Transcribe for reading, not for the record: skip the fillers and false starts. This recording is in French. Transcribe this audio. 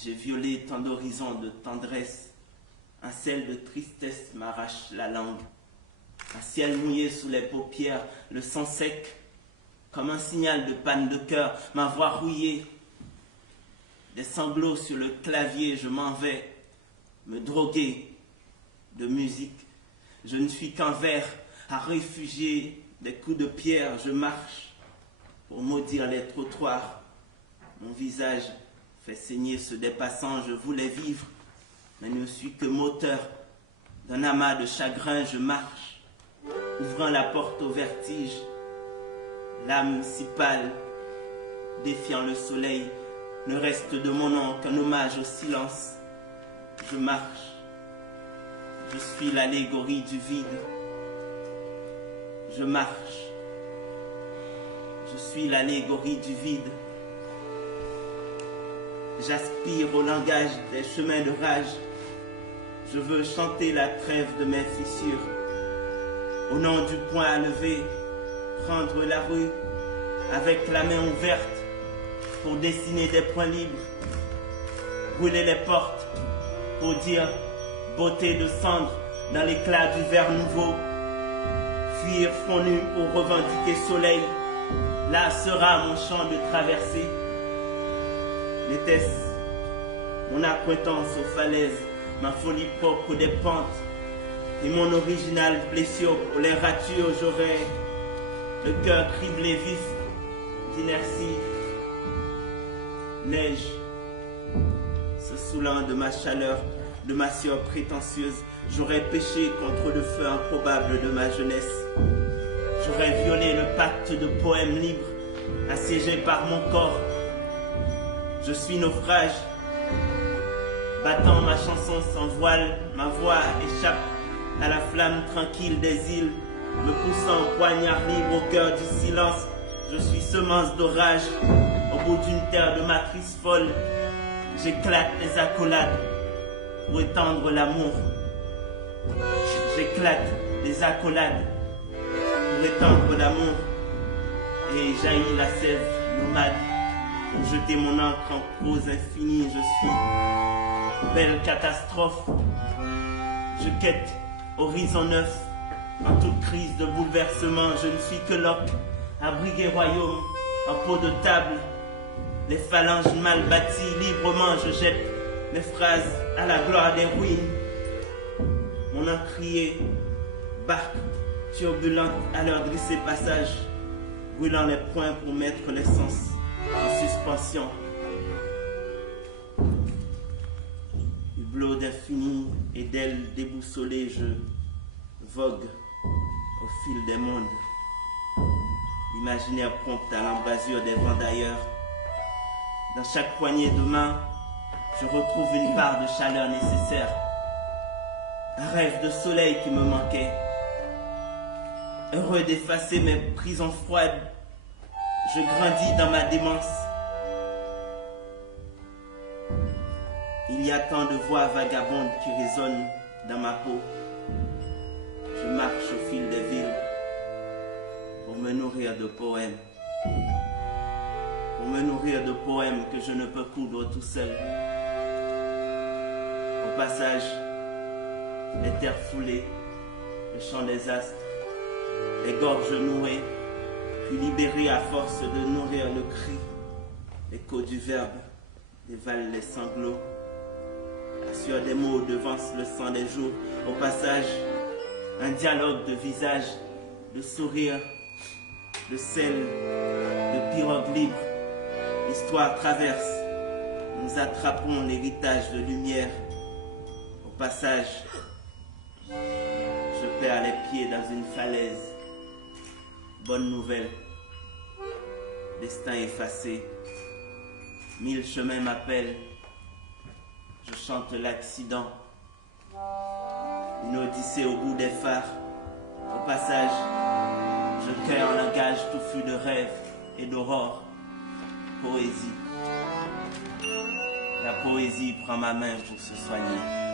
J'ai violé tant d'horizons de tendresse. Un ciel de tristesse m'arrache la langue. Un ciel mouillé sous les paupières, le sang sec, comme un signal de panne de cœur, ma voix rouillée. Des sanglots sur le clavier, je m'en vais me droguer de musique. Je ne suis qu'un ver à réfugier des coups de pierre. Je marche pour maudire les trottoirs. Mon visage fait saigner ceux des passants. Je voulais vivre, mais ne suis que moteur d'un amas de chagrin. Je marche, ouvrant la porte au vertige, l'âme si pâle, défiant le soleil. Ne reste de mon nom qu'un hommage au silence. Je marche, je suis l'allégorie du vide. Je marche, je suis l'allégorie du vide. J'aspire au langage des chemins de rage. Je veux chanter la trêve de mes fissures. Au nom du poing à lever, prendre la rue avec la main ouverte pour dessiner des points libres. Brûler les portes pour dire beauté de cendre dans l'éclat du verre nouveau. Fuir front nu pour revendiquer soleil. Là sera mon champ de traversée. N'était-ce mon accointance aux falaises, ma folie propre des pentes et mon original blessure pour les ratures? J'aurais le cœur criblé vif d'inertie. Neige se saoulant de ma chaleur, de ma sueur prétentieuse. J'aurais péché contre le feu improbable de ma jeunesse. J'aurais violé le pacte de poèmes libres, assiégé par mon corps. Je suis naufrage, battant ma chanson sans voile. Ma voix échappe à la flamme tranquille des îles, me poussant au poignard libre au cœur du silence. Je suis semence d'orage, au bout d'une terre de matrice folle. J'éclate les accolades pour étendre l'amour. J'éclate les accolades pour étendre l'amour. Et jaillit la sève nomade pour jeter mon encre en prose infinie. Je suis belle catastrophe. Je quête horizon neuf en toute crise de bouleversement. Je ne suis que Locke, abrigué royaume en peau de table. Les phalanges mal bâties, librement je jette mes phrases à la gloire des ruines. Mon encrier, barque turbulente à leur glissé passage, brûlant les poings pour mettre l'essence en suspension. Hublot d'infini et d'ailes déboussolées, je vogue au fil des mondes. L'imaginaire prompte à l'embrasure des vents d'ailleurs. Dans chaque poignée de main, je retrouve une part de chaleur nécessaire. Un rêve de soleil qui me manquait. Heureux d'effacer mes prisons froides, je grandis dans ma démence. Il y a tant de voix vagabondes qui résonnent dans ma peau. Je marche au fil des villes pour me nourrir de poèmes. Pour me nourrir de poèmes que je ne peux coudre tout seul. Au passage, les terres foulées, le chant des astres, les gorges nouées, puis libérées à force de nourrir le cri. L'écho du verbe dévale les sanglots. La sueur des mots devance le sang des jours. Au passage, un dialogue de visage, de sourire, de sel, de pirogue libre. L'histoire traverse, nous attrapons l'héritage de lumière. Au passage, je perds les pieds dans une falaise. Bonne nouvelle, destin effacé. 1000 chemins m'appellent, je chante l'accident. Une odyssée au bout des phares. Au passage, je cueille un langage touffu de rêves et d'aurore. Poésie. La poésie prend ma main pour se soigner.